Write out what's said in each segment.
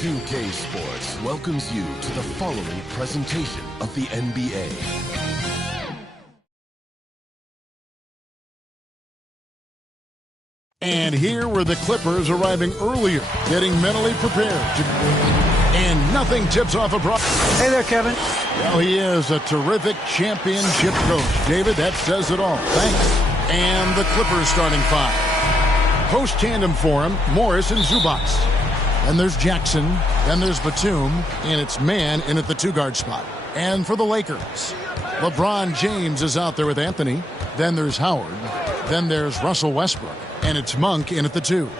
2K Sports welcomes you to the following presentation of the NBA. And here were the Clippers arriving earlier, getting mentally prepared. And nothing tips off a problem. Hey there, Kevin. Well, he is a terrific championship coach. David, that says it all. Thanks. And the Clippers starting five. Post tandem for him, Morris and Zubac. Then there's Jackson. Then there's Batum. And it's Man in at the two-guard spot. And for the Lakers, LeBron James is out there with Anthony. Then there's Howard. Then there's Russell Westbrook. And it's Monk in at the two.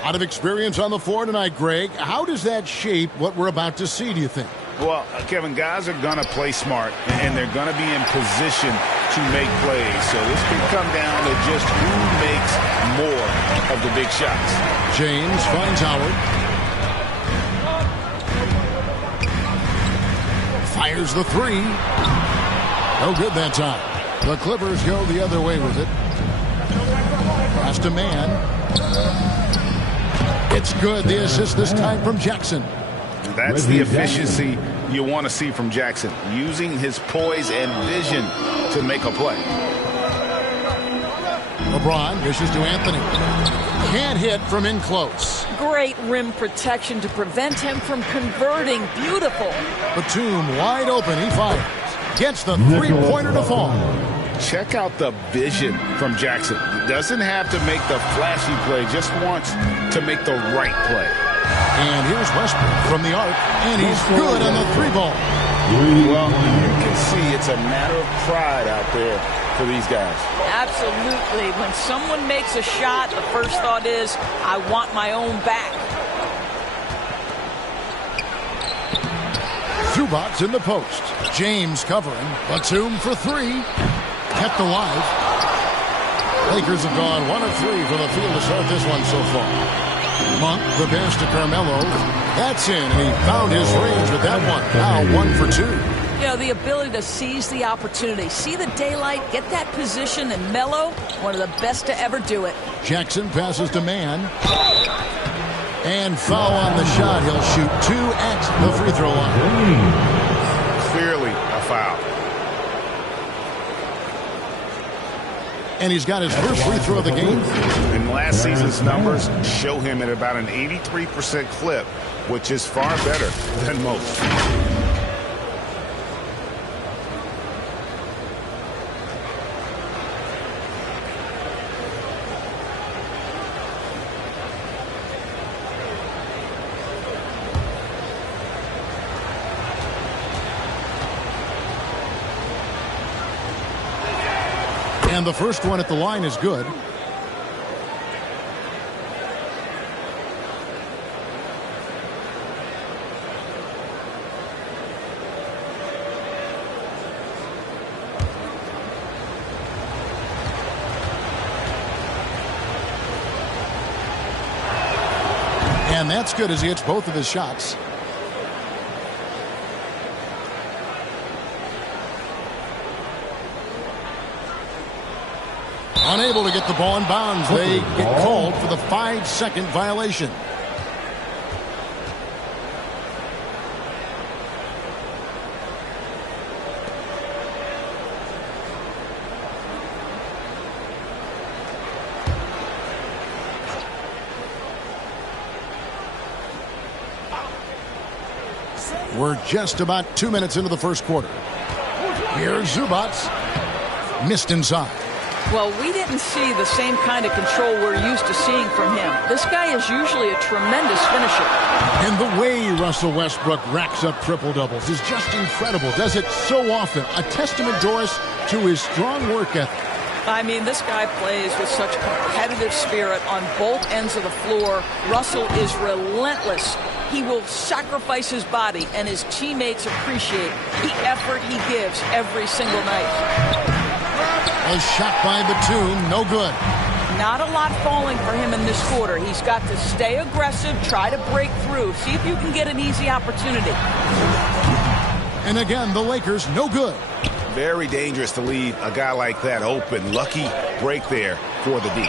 A lot of experience on the floor tonight, Greg. How does that shape what we're about to see, do you think? Well, Kevin, guys are going to play smart, and they're going to be in position to make plays. So this could come down to just who makes more of the big shots. James finds Howard. Fires the three. No good that time. The Clippers go the other way with it. Pass to Man. It's good. The assist this time from Jackson. That's the efficiency you want to see from Jackson, using his poise and vision to make a play. LeBron dishes to Anthony. Can't hit from in close. Great rim protection to prevent him from converting. Beautiful. Batum wide open. He fires. Gets the three-pointer to fall. Check out the vision from Jackson. Doesn't have to make the flashy play, just wants to make the right play. And here's Westbrook from the arc, and he's good on the three ball. Well, you can see it's a matter of pride out there for these guys. Absolutely. When someone makes a shot, the first thought is, I want my own back. Zubac in the post. James covering. Batum for three. Kept alive. Lakers have gone 1 of 3 for the field to start this one so far. Monk, the pass to Carmelo. That's in, and he found his range with that one. Now 1 for 2. You know, the ability to seize the opportunity, see the daylight, get that position, and Melo, one of the best to ever do it. Jackson passes to Man. And foul on the shot. He'll shoot 2 at the free throw line. Clearly a foul. And he's got his first free throw of the game. And last season's numbers show him at about an 83% clip, which is far better than most. And the first one at the line is good. And that's good as he hits both of his shots. Unable to get the ball in bounds. They get called for the 5-second violation. We're just about 2 minutes into the first quarter. Here's Zubac. Missed inside. Well, we didn't see the same kind of control we're used to seeing from him. This guy is usually a tremendous finisher. And the way Russell Westbrook racks up triple-doubles is just incredible. Does it so often. A testament, Doris, to his strong work ethic. I mean, this guy plays with such competitive spirit on both ends of the floor. Russell is relentless. He will sacrifice his body, and his teammates appreciate the effort he gives every single night. A shot by Batum, no good. Not a lot falling for him in this quarter. He's got to stay aggressive, try to break through, see if you can get an easy opportunity. And again, the Lakers, no good. Very dangerous to leave a guy like that open. Lucky break there for the D.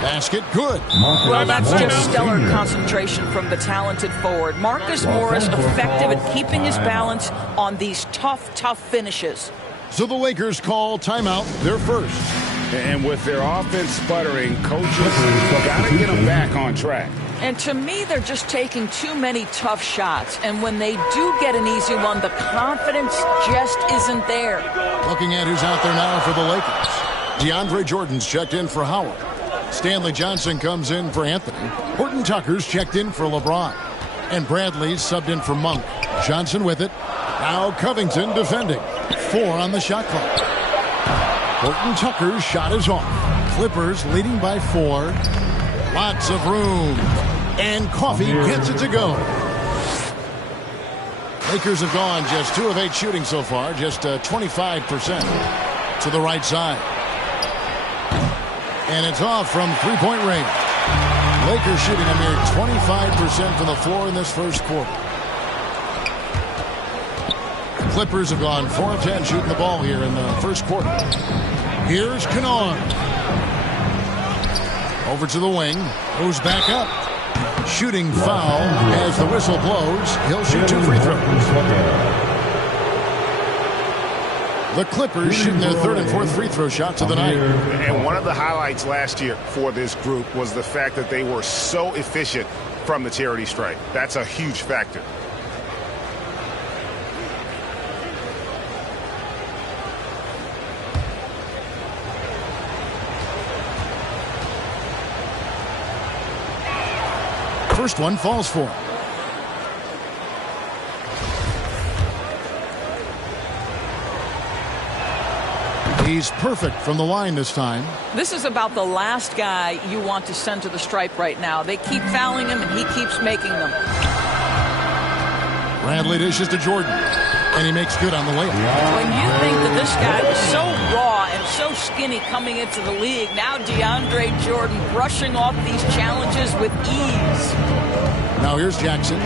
Basket, good. Well, that's just stellar concentration from the talented forward. Marcus Morris effective at keeping his balance on these tough finishes. So the Lakers call timeout, their first. And with their offense sputtering, coaches got to get them back on track. And to me, they're just taking too many tough shots. And when they do get an easy one, the confidence just isn't there. Looking at who's out there now for the Lakers. DeAndre Jordan's checked in for Howard. Stanley Johnson comes in for Anthony. Horton Tucker's checked in for LeBron. And Bradley's subbed in for Monk. Johnson with it. Now Covington defending. 4 on the shot clock. Horton Tucker's shot is off. Clippers leading by 4. Lots of room. And Coffee gets it to go. Lakers have gone just 2 of 8 shooting so far. Just 25% to the right side. And it's off from three-point range. Lakers shooting a mere 25% from the floor in this first quarter. The Clippers have gone 4 of 10 shooting the ball here in the first quarter. Here's Kennard. Over to the wing. Goes back up. Shooting foul as the whistle blows. He'll shoot 2 free throws. The Clippers shooting their 3rd and 4th free throw shots of the night. And one of the highlights last year for this group was the fact that they were so efficient from the charity stripe. That's a huge factor. First one falls for him. He's perfect from the line this time. This is about the last guy you want to send to the stripe right now. They keep fouling him, and he keeps making them. Bradley dishes to Jordan, and he makes good on the layup. When you think that this guy was so raw and so skinny coming into the league, now DeAndre Jordan brushing off these challenges with ease. Now here's Jackson.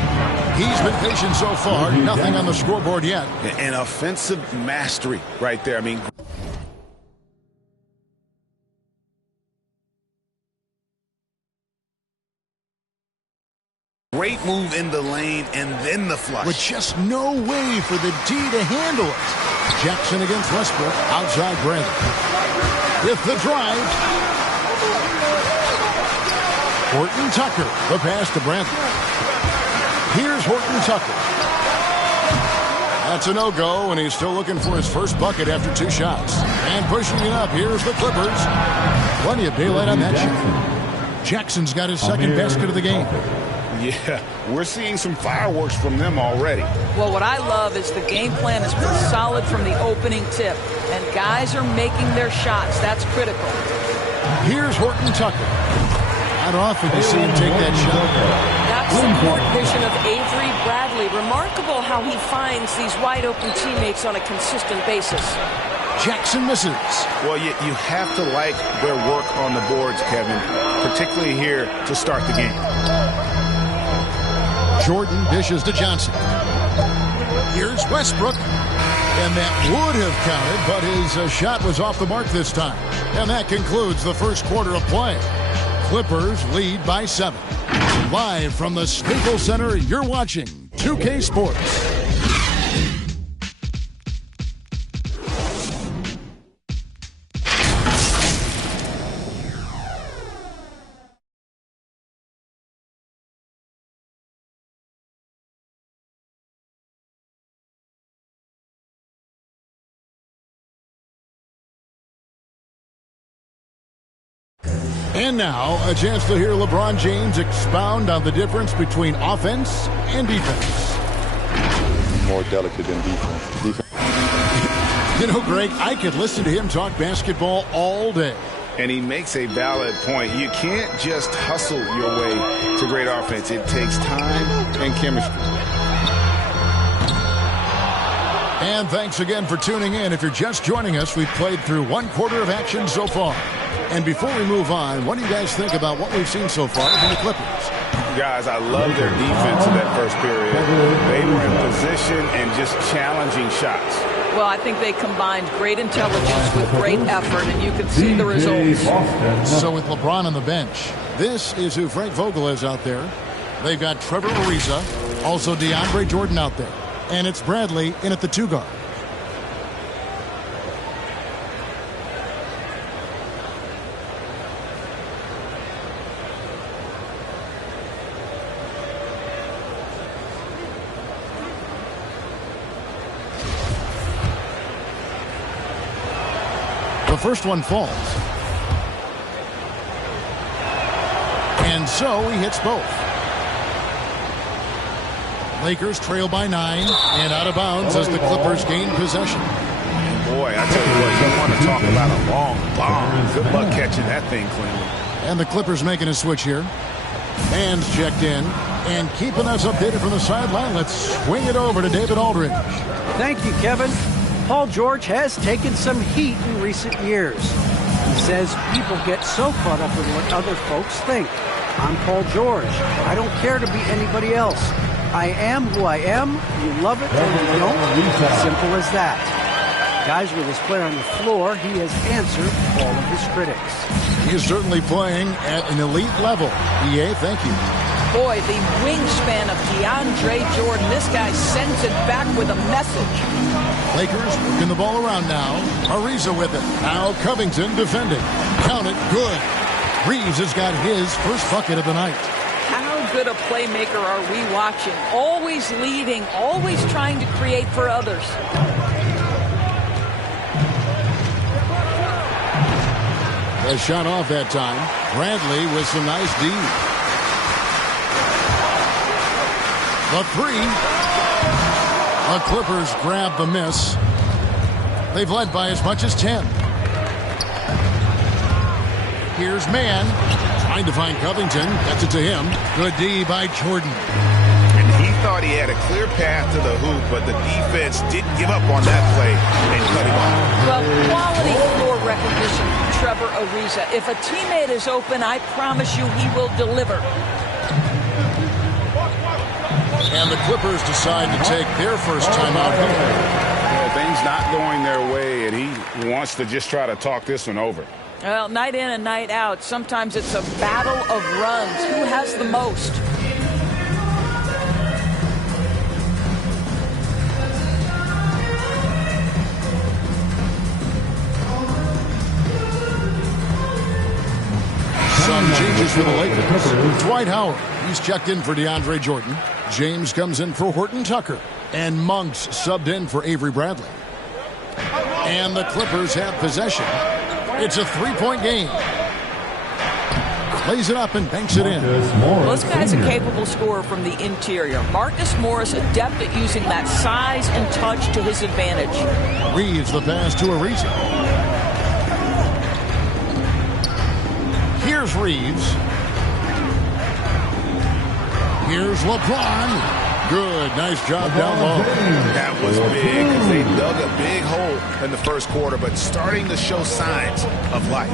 He's been patient so far. Nothing on the scoreboard yet. An offensive mastery right there. I mean, great move in the lane and then the flush. With just no way for the D to handle it. Jackson against Westbrook. Outside Brandon. With the drive. Horton Tucker. The pass to Brandon. Here's Horton Tucker. That's a no-go, and he's still looking for his first bucket after 2 shots. And pushing it up, here's the Clippers. Plenty of daylight on that shot. Jackson's got his second basket of the game. Yeah, we're seeing some fireworks from them already. Well, what I love is the game plan has been solid from the opening tip, and guys are making their shots. That's critical. Here's Horton Tucker. Not often you see him take that shot. That's the court vision of Avery Bradley. Remarkable how he finds these wide-open teammates on a consistent basis. Jackson misses. Well, you have to like their work on the boards, Kevin, particularly here to start the game. Jordan dishes to Johnson. Here's Westbrook. And that would have counted, but his shot was off the mark this time. And that concludes the first quarter of play. Clippers lead by 7. Live from the Staples Center, you're watching 2K Sports. And now, a chance to hear LeBron James expound on the difference between offense and defense. More delicate than defense. You know, Greg, I could listen to him talk basketball all day. And he makes a valid point. You can't just hustle your way to great offense. It takes time and chemistry. And thanks again for tuning in. If you're just joining us, we've played through 1 quarter of action so far. And before we move on, what do you guys think about what we've seen so far from the Clippers? Guys, I love their defense in that first period. They were in position and just challenging shots. Well, I think they combined great intelligence with great effort, and you can see the results. So with LeBron on the bench, this is who Frank Vogel is out there. They've got Trevor Ariza, also DeAndre Jordan out there. And it's Bradley in at the 2 guard. The first one falls. And so he hits both. Lakers trail by 9 and out of bounds as the Clippers gain possession. Boy, I tell you what, you want to talk about a long bomb. Good luck catching that thing cleanly. And the Clippers making a switch here. Fans checked in and keeping us updated from the sideline. Let's swing it over to David Aldridge. Thank you, Kevin. Paul George has taken some heat in recent years. He says people get so caught up in what other folks think. I'm Paul George. I don't care to be anybody else. I am who I am. You love it or you don't. Simple as that. Guys, with his play on the floor, he has answered all of his critics. He's certainly playing at an elite level. EA, thank you. Boy, the wingspan of DeAndre Jordan. This guy sends it back with a message. Lakers working the ball around now. Ariza with it. Now Covington defending. Count it. Good. Reeves has got his first bucket of the night. How good a playmaker are we watching? Always leading, always trying to create for others. A shot off that time. Bradley with some nice D. The 3. The Clippers grab the miss. They've led by as much as 10. Here's Mann. Trying to find Covington. Gets it to him. Good D by Jordan. And he thought he had a clear path to the hoop, but the defense didn't give up on that play and cut him off. Well, quality floor recognition from Trevor Ariza. If a teammate is open, I promise you he will deliver. And the Clippers decide to take their first timeout here. Yeah, things not going their way, and he wants to just try to talk this one over. Well, night in and night out, sometimes it's a battle of runs. Who has the most? Some changes for the Lakers. Dwight Howard, he's checked in for DeAndre Jordan. James comes in for Horton Tucker. And Monks subbed in for Avery Bradley. And the Clippers have possession. It's a 3-point game. Plays it up and banks it in. This guy's a capable scorer from the interior. Marcus Morris adept at using that size and touch to his advantage. Reeves the pass to Ariza. Here's Reeves. Here's LeBron. Good. Nice job down low. That was big because they dug a big hole in the first quarter, but starting to show signs of life.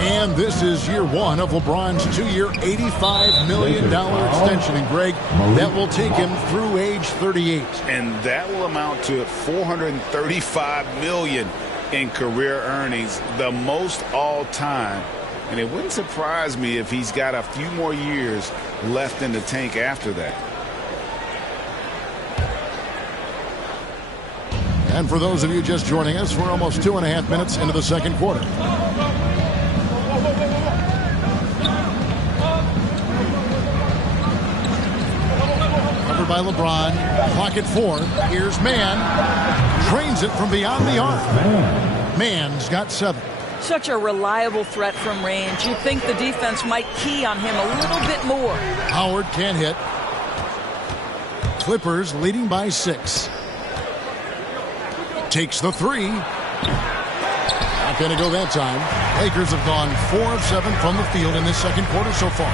And this is year 1 of LeBron's 2-year, $85 million extension. And, Greg, that will take him through age 38. And that will amount to $435 million in career earnings, the most all time. And it wouldn't surprise me if he's got a few more years left in the tank after that. And for those of you just joining us, we're almost 2.5 minutes into the second quarter. Covered by LeBron. Clock at 4. Here's Mann. Trains it from beyond the arc. Mann's got 7. Such a reliable threat from range. You'd think the defense might key on him a little bit more. Howard can't hit. Clippers leading by 6. Takes the 3. Not going to go that time. Lakers have gone 4 of 7 from the field in this second quarter so far.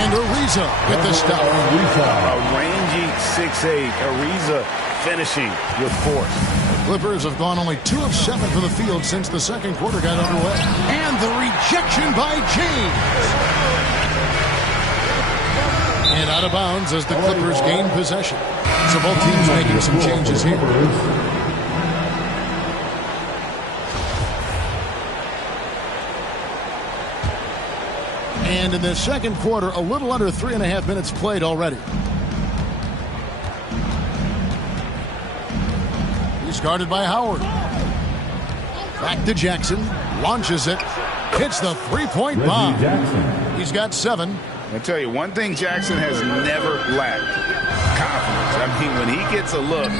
And Ariza with the stuff. A rangy 6'8". Ariza finishing with force. Clippers have gone only 2 of 7 from the field since the second quarter got underway. And the rejection by James. And out of bounds as the Clippers gain possession. So both teams making some changes here. And in the second quarter, a little under 3.5 minutes played already. He's guarded by Howard. Back to Jackson. Launches it. Hits the three-point bomb. He's got 7. I tell you, one thing Jackson has never lacked: confidence. I mean, when he gets a look,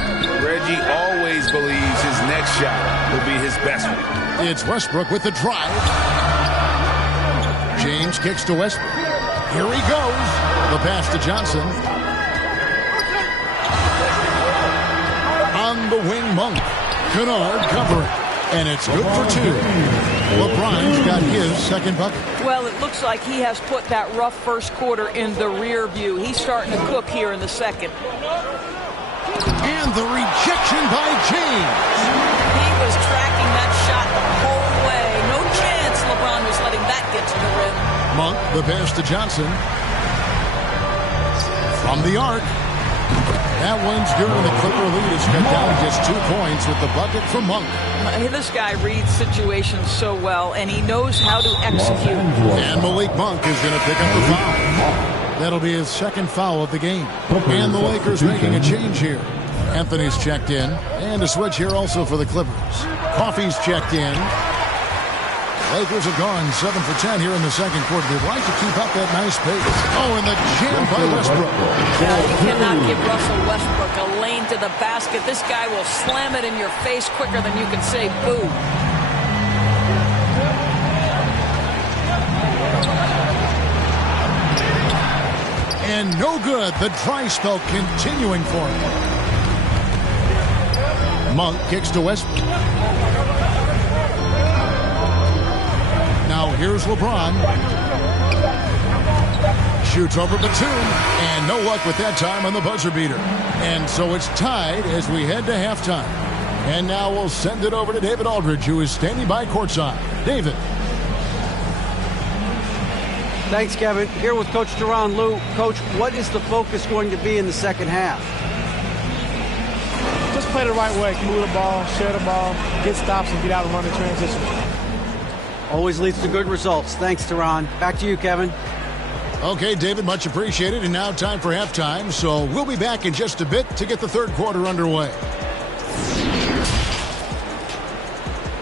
Reggie always believes his next shot will be his best one. It's Westbrook with the drive. James kicks to Westbrook. Here he goes. The pass to Johnson. On the wing, Monk. Kennard covering. And it's good for 2. LeBron's got his second bucket. Well, it looks like he has put that rough first quarter in the rear view. He's starting to cook here in the second. And the rejection by James. He was tracking that shot the whole way. No chance LeBron was letting that get to the rim. Monk, the pass to Johnson. From the arc. That one's good, and the Clipper lead is cut down to just 2 points with the bucket from Monk. This guy reads situations so well, and he knows how to execute. And Malik Monk is going to pick up the foul. That'll be his second foul of the game. And the Lakers making a change here. Anthony's checked in, and a switch here also for the Clippers. Coffey's checked in. Lakers have gone 7 for 10 here in the second quarter. They'd like to keep up that nice pace. Oh, and the jam by Westbrook. Yeah, you cannot give Russell Westbrook a lane to the basket. This guy will slam it in your face quicker than you can say boo. And no good. The dry spell continuing for him. Monk kicks to Westbrook. Now here's LeBron. Shoots over Batum. And no luck with that time on the buzzer beater. And so it's tied as we head to halftime. And now we'll send it over to David Aldridge, who is standing by courtside. David. Thanks, Kevin. Here with Coach Duran. Lou, Coach, what is the focus going to be in the second half? Just play the right way. Move the ball, share the ball, get stops, and get out and run the transition. Always leads to good results. Thanks, Duran. Back to you, Kevin. Okay, David, much appreciated. And now time for halftime. So we'll be back in just a bit to get the third quarter underway.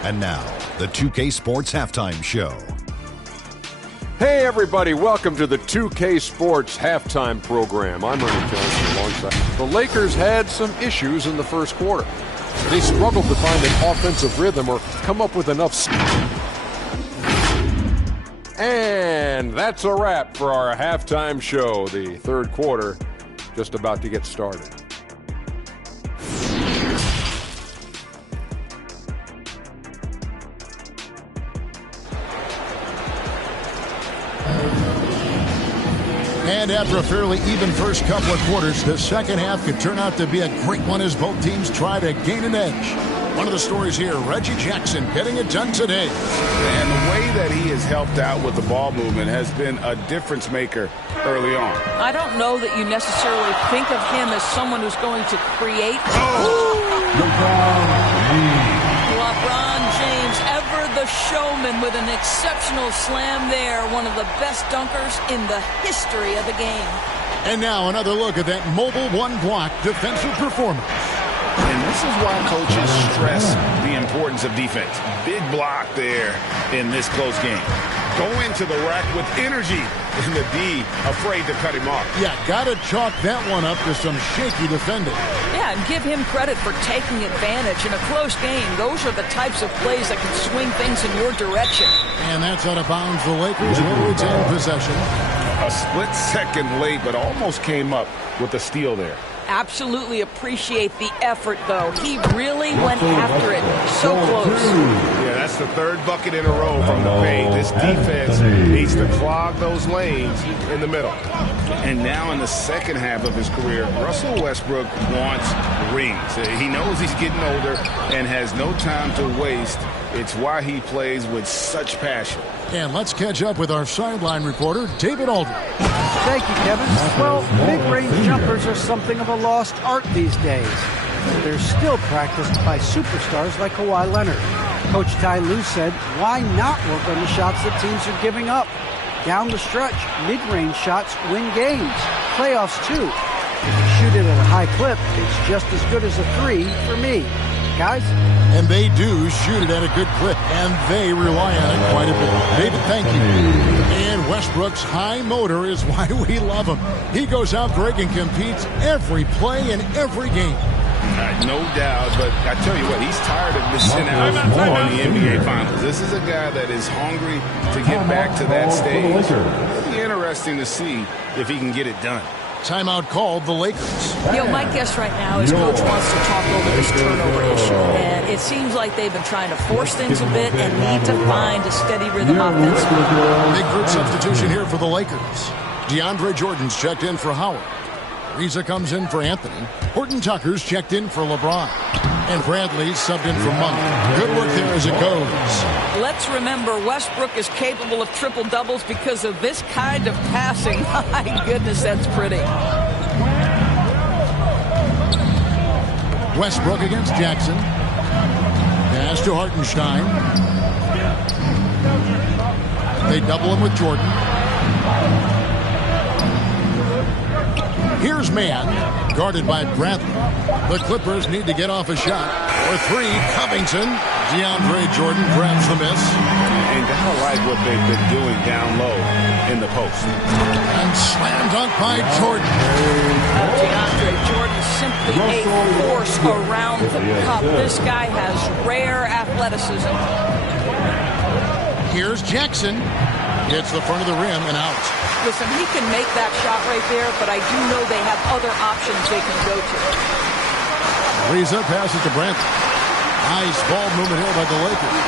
And now, the 2K Sports Halftime Show. Hey, everybody. Welcome to the 2K Sports Halftime Program. I'm Ernie Johnson alongside. The Lakers had some issues in the first quarter. They struggled to find an offensive rhythm or come up with enough. And that's a wrap for our halftime show. The third quarter just about to get started. And after a fairly even first couple of quarters, the second half could turn out to be a great one as both teams try to gain an edge. One of the stories here, Reggie Jackson getting it done today. And the way that he has helped out with the ball movement has been a difference maker early on. I don't know that you necessarily think of him as someone who's going to create. LeBron James, ever the showman, with an exceptional slam there. One of the best dunkers in the history of the game. And now another look at that mobile one-block defensive performance. And this is why coaches stress the importance of defense. Big block there in this close game. Go into the rack with energy, and the D afraid to cut him off. Yeah, got to chalk that one up to some shaky defending. Yeah, and give him credit for taking advantage in a close game. Those are the types of plays that can swing things in your direction. And that's out of bounds. The Lakers will retain possession. A split second late, but almost came up with a steal there. Absolutely appreciate the effort, though. He really went after it. So close. Yeah, that's the third bucket in a row from the paint. This defense needs to clog those lanes in the middle. And now in the second half of his career, Russell Westbrook wants rings. He knows he's getting older and has no time to waste. It's why he plays with such passion. And let's catch up with our sideline reporter, David Aldridge. Thank you, Kevin. Well, mid-range jumpers are something of a lost art these days. But they're still practiced by superstars like Kawhi Leonard. Coach Ty Lue said, why not work on the shots that teams are giving up? Down the stretch, mid-range shots win games. Playoffs, too. If you shoot it at a high clip, it's just as good as a three for me. Guys? And they do shoot it at a good clip, and they rely on it quite a bit. David, thank you. And Westbrook's high motor is why we love him. He goes out, Greg, and competes every play in every game. No doubt, but I tell you what, he's tired of missing out on the NBA Finals. This is a guy that is hungry to get back to that stage. It'll be interesting to see if he can get it done. Timeout called the Lakers. You know, my guess right now is Coach wants to talk over this turnover issue. And it seems like they've been trying to force things a bit and need to find a steady rhythm offensively. Big group substitution here for the Lakers. DeAndre Jordan's checked in for Howard. Reza comes in for Anthony. Horton Tucker's checked in for LeBron. And Bradley's subbed in for Monk. Good work there as it goes. Let's remember, Westbrook is capable of triple-doubles because of this kind of passing. My goodness, that's pretty. Westbrook against Jackson. Pass to Hartenstein. They double him with Jordan. Here's man, guarded by Bradley. The Clippers need to get off a shot. For three, Covington. DeAndre Jordan grabs the miss. And gotta like what they've been doing down low in the post. And slam dunk by Jordan. DeAndre Jordan simply a force around the cup. This guy has rare athleticism. Here's Jackson. Hits the front of the rim and out. Listen, he can make that shot right there, but I do know they have other options they can go to. Reza passes to Brent. Nice ball movement here by the Lakers.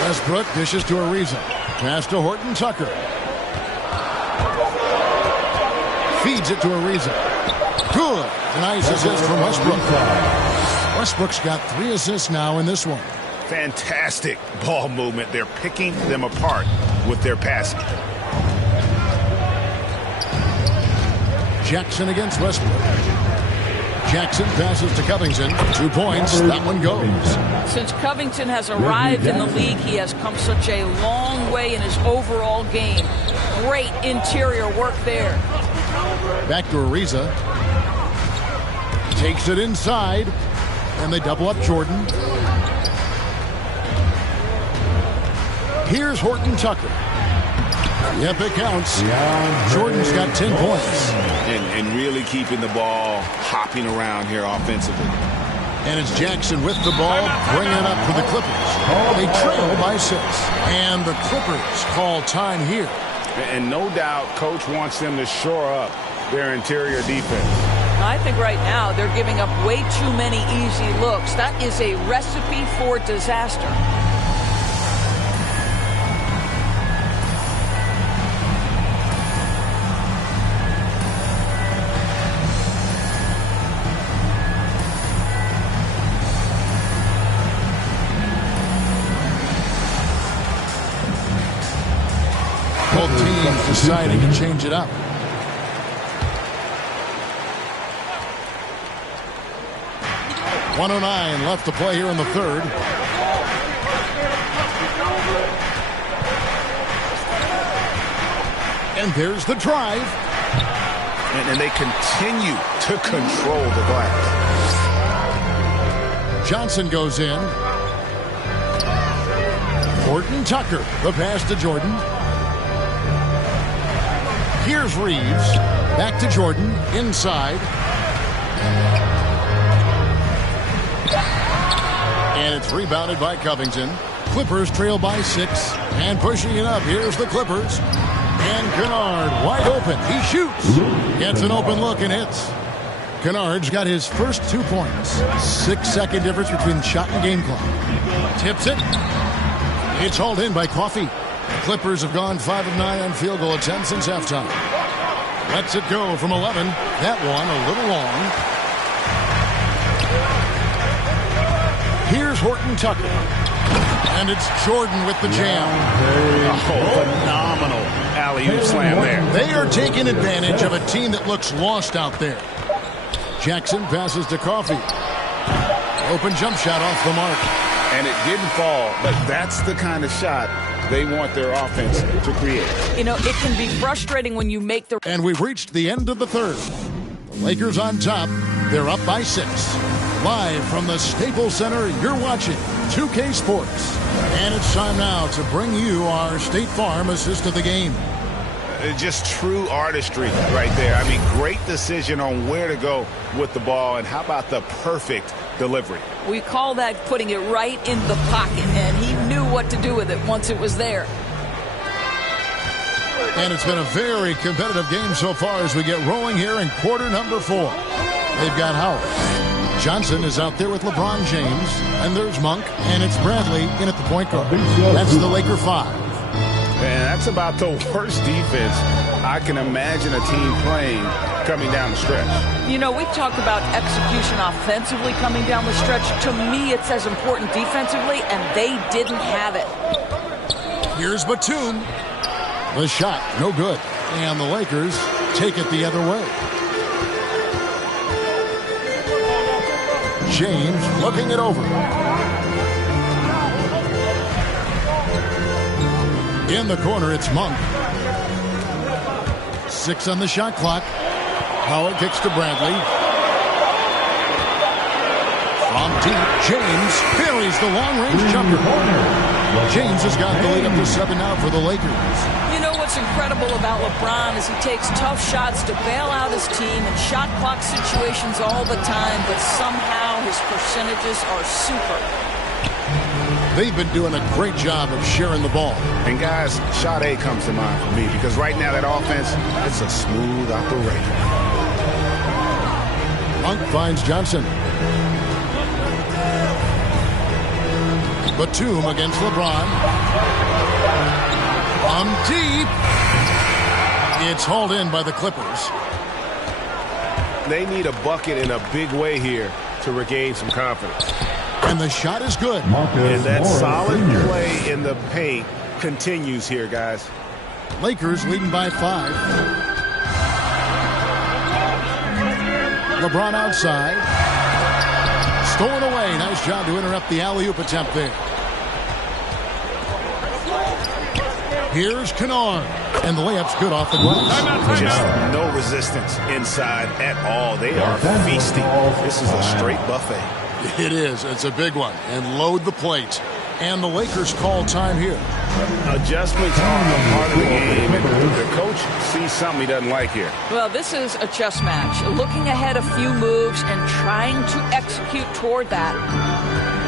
Westbrook dishes to Ariza. Pass to Horton Tucker. Feeds it to Ariza. Good. Nice assist from Westbrook. Westbrook's got 3 assists now in this one. Fantastic ball movement. They're picking them apart with their passing. Jackson against Westbrook. Jackson passes to Covington. 2 points. That one goes. Since Covington has arrived in the league, he has come such a long way in his overall game. Great interior work there. Back to Ariza. Takes it inside. And they double up Jordan. Here's Horton Tucker. Yep, it counts. Jordan's got 10 points. And really keeping the ball hopping around here offensively. And it's Jackson with the ball, bringing it up for the Clippers. They trail by 6. And the Clippers call time here. And no doubt, Coach wants them to shore up their interior defense. I think right now they're giving up way too many easy looks. That is a recipe for disaster. Both teams deciding to change it up. .109 left to play here in the third. And there's the drive. And they continue to control the glass. Johnson goes in. Horton Tucker, the pass to Jordan. Here's Reeves. Back to Jordan, inside. And it's rebounded by Covington. Clippers trail by 6. And pushing it up, here's the Clippers. And Kennard wide open. He shoots. Gets an open look and hits. Kennard's got his first 2 points. 6-second difference between shot and game clock. Tips it. It's hauled in by Coffey. The Clippers have gone 5 of 9 on field goal attempts since halftime. Lets it go from 11. That one a little long. Here's Horton Tucker. And it's Jordan with the jam. Oh, phenomenal alley-oop slam there. They are taking advantage of a team that looks lost out there. Jackson passes to Coffey. Open jump shot off the mark. And it didn't fall, but that's the kind of shot they want their offense to create. You know, it can be frustrating when you make the... And we've reached the end of the third. The Lakers on top. They're up by 6. Live from the Staples Center, you're watching 2K Sports. And it's time now to bring you our State Farm assist of the game. Just true artistry right there. I mean, great decision on where to go with the ball, and how about the perfect delivery? We call that putting it right in the pocket, and he knew what to do with it once it was there. And it's been a very competitive game so far as we get rolling here in quarter number 4. They've got Howard. Johnson is out there with LeBron James, and there's Monk, and it's Bradley in at the point guard. That's the Laker 5. And that's about the worst defense I can imagine a team playing coming down the stretch. You know, we talk about execution offensively coming down the stretch. To me, it's as important defensively, and they didn't have it. Here's Batum. The shot, no good. And the Lakers take it the other way. James looking it over. In the corner, it's Monk. 6 on the shot clock. Howard kicks to Bradley. From deep, James buries the long-range jumper. James has got the lead up to 7 now for the Lakers. You know what's incredible about LeBron is he takes tough shots to bail out his team in shot clock situations all the time, but somehow his percentages are super. They've been doing a great job of sharing the ball. And guys, shot A comes to mind for me, because right now that offense, it's a smooth operation. Monk finds Johnson. Batum against LeBron. From deep. It's hauled in by the Clippers. They need a bucket in a big way here to regain some confidence. And the shot is good. And that solid play in the paint continues here, guys. Lakers leading by 5. LeBron outside. Stolen away. Nice job to interrupt the alley-oop attempt there. Here's Kennard. And the layup's good off the glass. Just no resistance inside at all. They are feasting. This is a straight buffet. It is. It's a big one. And load the plate. And the Lakers call time here. Adjustments are a part of the game, and the coach sees something he doesn't like here. Well, this is a chess match. Looking ahead a few moves and trying to execute toward that.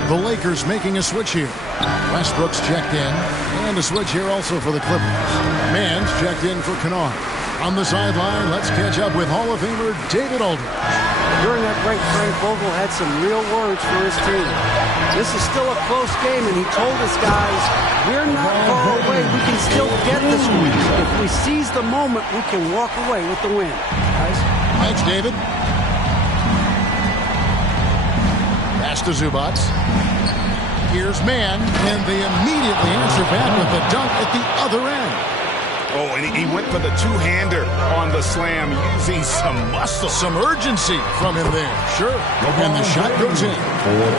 The Lakers making a switch here. Westbrook's checked in. And a switch here also for the Clippers. Mann's checked in for Kennard. On the sideline, let's catch up with Hall of Famer David Aldridge. During that break, Frank Vogel had some real words for his team. This is still a close game, and he told us guys, we're not far away. We can still get this one. If we seize the moment, we can walk away with the win. Guys? Thanks, David. Pass to Zubac. Here's Mann, and they immediately answer back with the dunk at the other end. Oh, and he went for the two-hander on the slam, using some muscle. Some urgency from him there. Sure. And the shot goes in.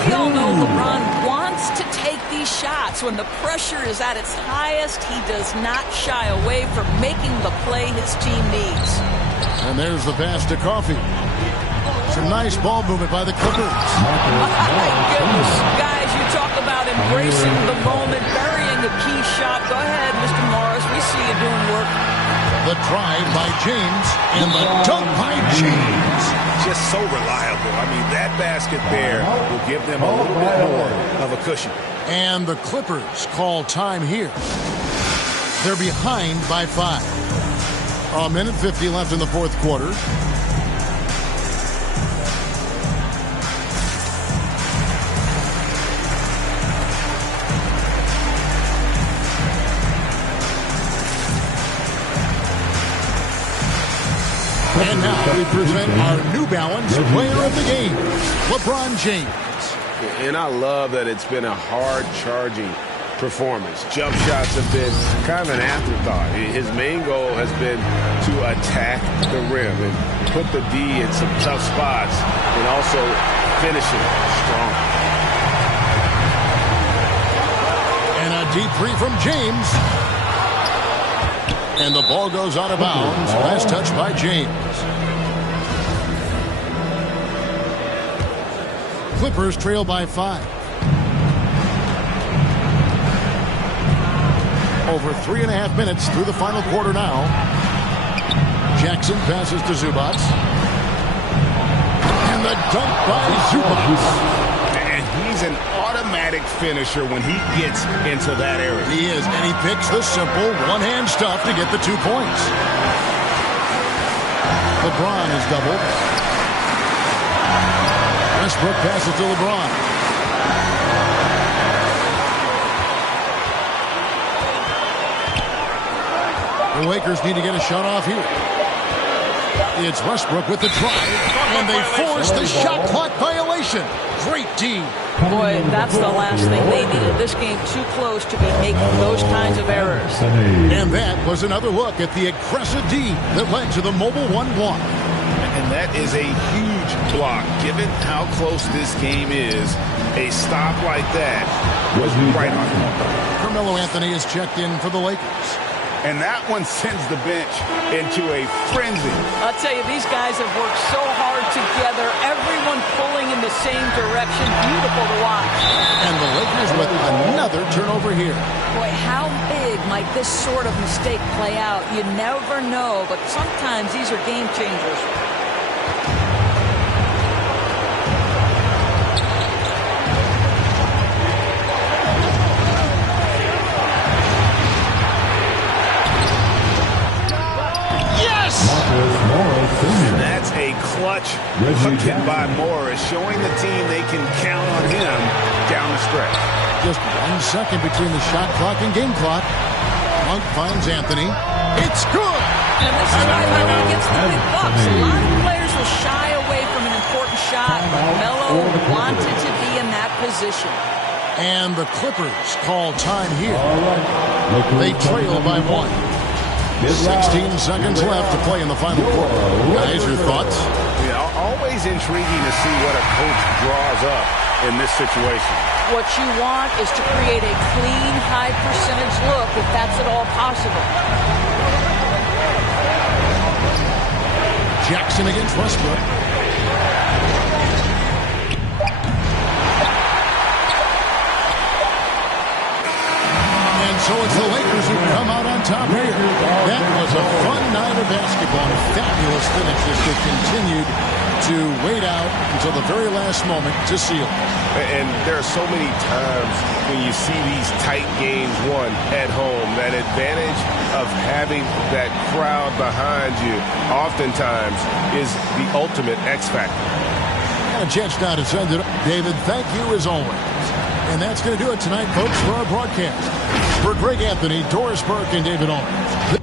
We all know LeBron wants to take these shots. When the pressure is at its highest, he does not shy away from making the play his team needs. And there's the pass to Coffey. Some nice ball movement by the Clippers. My goodness. Guys, you talk about embracing the moment, burying a key shot. Go ahead, Mr. Morris. We see you doing work. The drive by James and the dunk by James. Just so reliable. I mean, that basket there will give them a little bit more of a cushion. And the Clippers call time here. They're behind by 5. A minute 50 left in the fourth quarter. And now we present our New Balance player of the game, LeBron James. And I love that it's been a hard-charging performance. Jump shots have been kind of an afterthought. His main goal has been to attack the rim and put the D in some tough spots and also finishing strong. And a deep three from James. And the ball goes out of bounds. Last touch by James. Clippers trail by 5. Over 3.5 minutes through the final quarter now. Jackson passes to Zubac. And the dunk by Zubac. And he's an automatic finisher when he gets into that area. He is, and he picks the simple one-hand stuff to get the 2 points. LeBron is doubled. Westbrook passes to LeBron. The Lakers need to get a shot off here. It's Westbrook with the drive, and they force the shot clock violation. Great D. Boy, that's the last thing they needed. This game too close to be making those kinds of errors. And that was another look at the aggressive D that led to the mobile 1 block. And that is a huge block. Given how close this game is, a stop like that was right on. Carmelo Anthony is checked in for the Lakers. And that one sends the bench into a frenzy. I'll tell you, these guys have worked so hard together. Everyone pulling in the same direction. Beautiful to watch. And the Lakers with another turnover here. Boy, how big might this sort of mistake play out? You never know, but sometimes these are game changers. That's a clutch bucket by Morris, showing the team they can count on him down the stretch. Just 1 second between the shot clock and game clock. Monk finds Anthony. It's good! And this is why Melo gets the big bucks. A lot of players will shy away from an important shot. Melo wanted to be in that position. And the Clippers call time here. They trail by 1. 16 seconds left to play in the final quarter. Guys, your thoughts? Yeah, always intriguing to see what a coach draws up in this situation. What you want is to create a clean, high percentage look if that's at all possible. Jackson against Westbrook. So it's the Lakers who come out on top here. That was a fun night of basketball. Fabulous finishes that continued to wait out until the very last moment to seal. And there are so many times when you see these tight games won at home, that advantage of having that crowd behind you oftentimes is the ultimate X factor. And a chance now to send it up. David, thank you as always. And that's going to do it tonight, folks, for our broadcast. For Greg Anthony, Doris Burke, and David Owens.